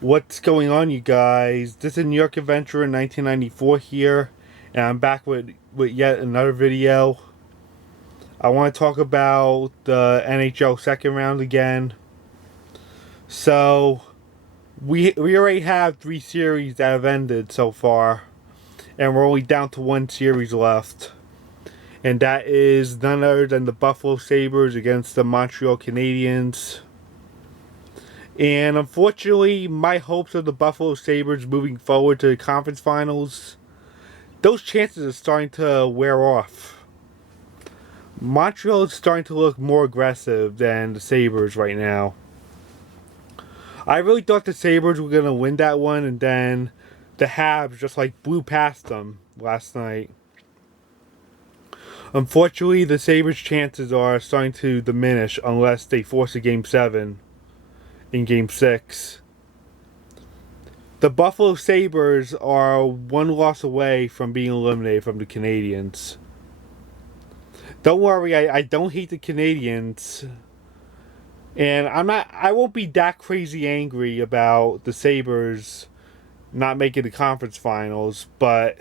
What's going on, you guys? This is New York Adventure in 1994 here, and I'm back with yet another video. I want to talk about the NHL second round again. So, we already have 3 series that have ended so far, and we're only down to 1 series left. And that is none other than the Buffalo Sabres against the Montreal Canadiens. And unfortunately, my hopes of the Buffalo Sabres moving forward to the conference finals, those chances are starting to wear off. Montreal is starting to look more aggressive than the Sabres right now. I really thought the Sabres were going to win that one, and then the Habs just blew past them last night. Unfortunately, the Sabres' chances are starting to diminish unless they force a Game 7 in Game 6. The Buffalo Sabres are one loss away from being eliminated from the Canadiens. Don't worry, I don't hate the Canadiens. And I won't be that crazy angry about the Sabres not making the conference finals, but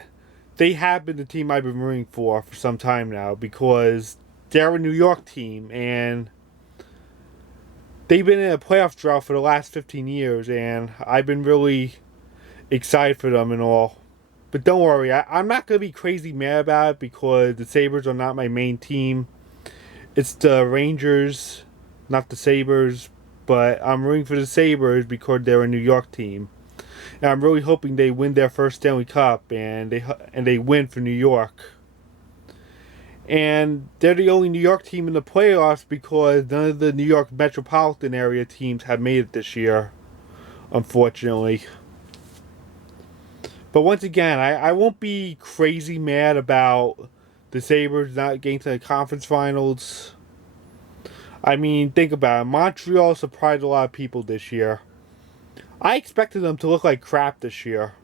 they have been the team I've been rooting for some time now because they're a New York team and they've been in a playoff drought for the last 15 years, and I've been really excited for them and all. But don't worry, I'm not going to be crazy mad about it because the Sabres are not my main team. It's the Rangers, not the Sabres. But I'm rooting for the Sabres because they're a New York team. And I'm really hoping they win their first Stanley Cup and they win for New York. And they're the only New York team in the playoffs because none of the New York metropolitan area teams have made it this year, unfortunately. But once again, I won't be crazy mad about the Sabres not getting to the conference finals. I mean, think about it. Montreal surprised a lot of people this year. I expected them to look like crap this year.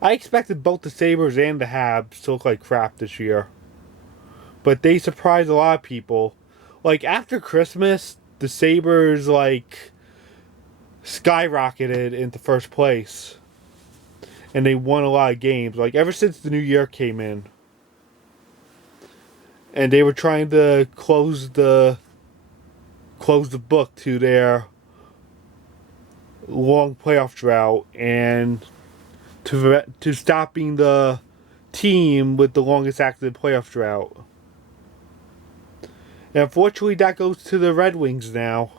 I expected both the Sabres and the Habs to look like crap this year. But they surprised a lot of people. Like, after Christmas, the Sabres, skyrocketed into first place. And they won a lot of games. Like, ever since the new year came in. And they were trying to close the book to their long playoff drought and to stop being the team with the longest active playoff drought. And unfortunately, that goes to the Red Wings now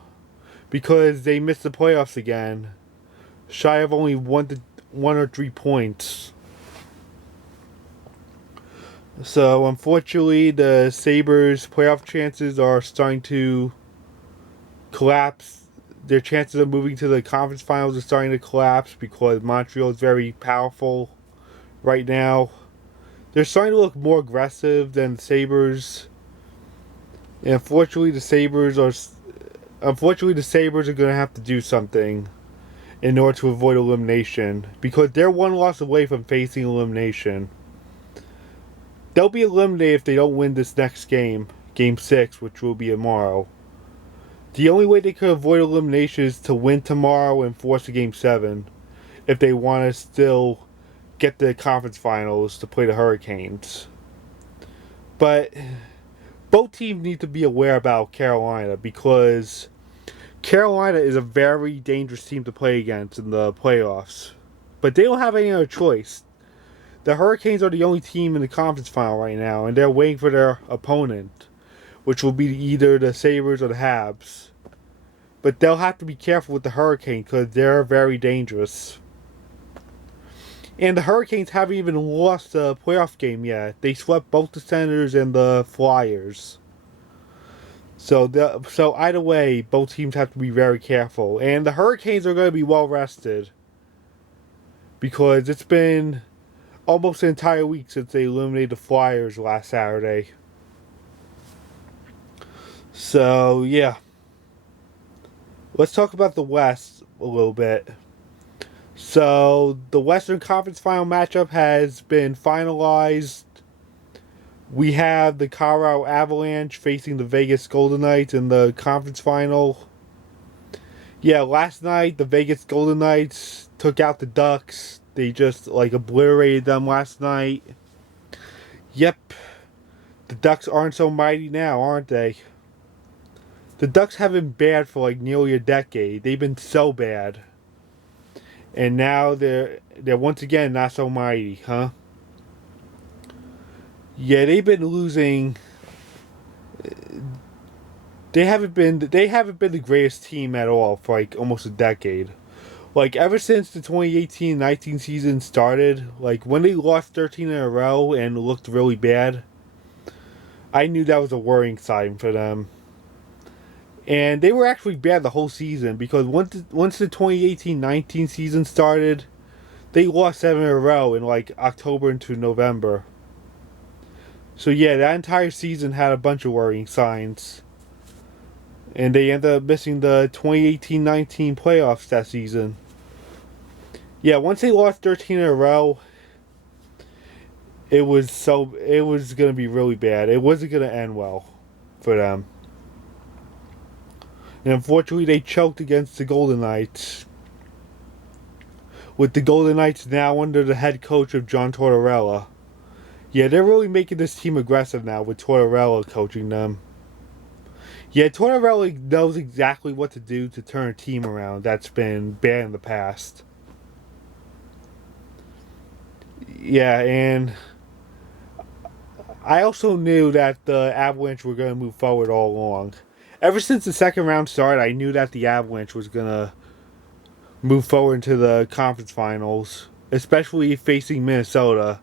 because they missed the playoffs again, shy of only one or 3 points. So unfortunately, the Sabres' playoff chances are starting to collapse. Their chances of moving to the conference finals are starting to collapse because Montreal is very powerful right now. They're starting to look more aggressive than the Sabres. And unfortunately, the Sabres are going to have to do something in order to avoid elimination because they're one loss away from facing elimination. They'll be eliminated if they don't win this next game, Game 6, which will be tomorrow. The only way they could avoid elimination is to win tomorrow and force a Game 7 if they want to still get the conference finals to play the Hurricanes. But both teams need to be aware about Carolina because Carolina is a very dangerous team to play against in the playoffs. But they don't have any other choice. The Hurricanes are the only team in the conference final right now, and they're waiting for their opponent, which will be either the Sabres or the Habs. But they'll have to be careful with the Hurricanes because they're very dangerous. And the Hurricanes haven't even lost a playoff game yet. They swept both the Senators and the Flyers. So either way, both teams have to be very careful. And the Hurricanes are going to be well rested because it's been almost an entire week since they eliminated the Flyers last Saturday. So, yeah. Let's talk about the West a little bit. So, the Western Conference final matchup has been finalized. We have the Colorado Avalanche facing the Vegas Golden Knights in the conference final. Yeah, last night the Vegas Golden Knights took out the Ducks. They just like obliterated them last night. Yep, the Ducks aren't so mighty now, aren't they? The Ducks have been bad for like nearly a decade. They've been so bad. And now they're once again not so mighty, huh? Yeah, they've been losing. They haven't been the greatest team at all for like almost a decade. Like ever since the 2018-19 season started, like when they lost 13 in a row and looked really bad, I knew that was a worrying sign for them. And they were actually bad the whole season because once the 2018-19 season started, they lost 7 in a row in like October into November. So yeah, that entire season had a bunch of worrying signs. And they ended up missing the 2018-19 playoffs that season. Yeah, once they lost 13 in a row, it was going to be really bad. It wasn't going to end well for them. And unfortunately, they choked against the Golden Knights. With the Golden Knights now under the head coach of John Tortorella. Yeah, they're really making this team aggressive now with Tortorella coaching them. Yeah, Tortorella knows exactly what to do to turn a team around that's been bad in the past. Yeah, and I also knew that the Avalanche were going to move forward all along. Ever since the second round started, I knew that the Avalanche was going to move forward into the conference finals, especially facing Minnesota.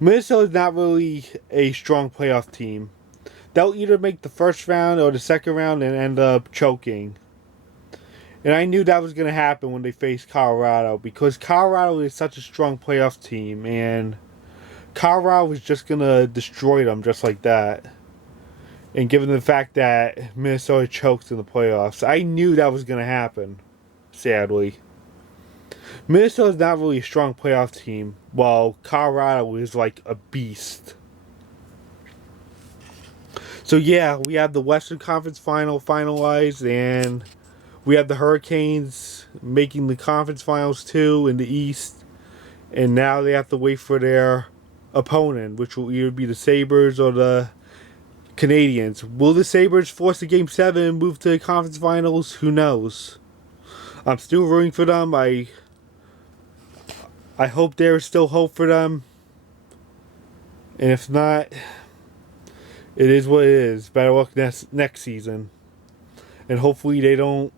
Minnesota's not really a strong playoff team. They'll either make the first round or the second round and end up choking. And I knew that was going to happen when they faced Colorado because Colorado is such a strong playoff team and Colorado was just going to destroy them just like that. And given the fact that Minnesota choked in the playoffs, I knew that was going to happen, sadly. Minnesota's not really a strong playoff team, while Colorado is like a beast. So yeah, we have the Western Conference final finalized, and we have the Hurricanes making the conference finals too in the East. And now they have to wait for their opponent, which will either be the Sabres or the Canadiens. Will the Sabres force a Game 7 and move to the conference finals? Who knows? I'm still rooting for them. I hope there is still hope for them. And if not, it is what it is. Better luck next season. And hopefully they don't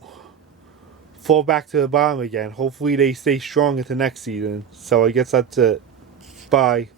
fall back to the bottom again. Hopefully they stay strong into next season. So I guess that's it. Bye.